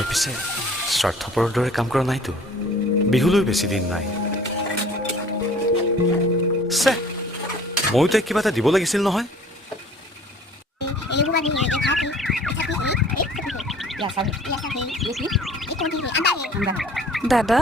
মই পিছে স্বাৰ্থপৰৰ দৰে কাম কৰা নাইতো। বিহুলৈ বেছি দিন নাই। চে ময়ো তাইক কিবা এটা দিব লাগিছিল নহয়। দাদা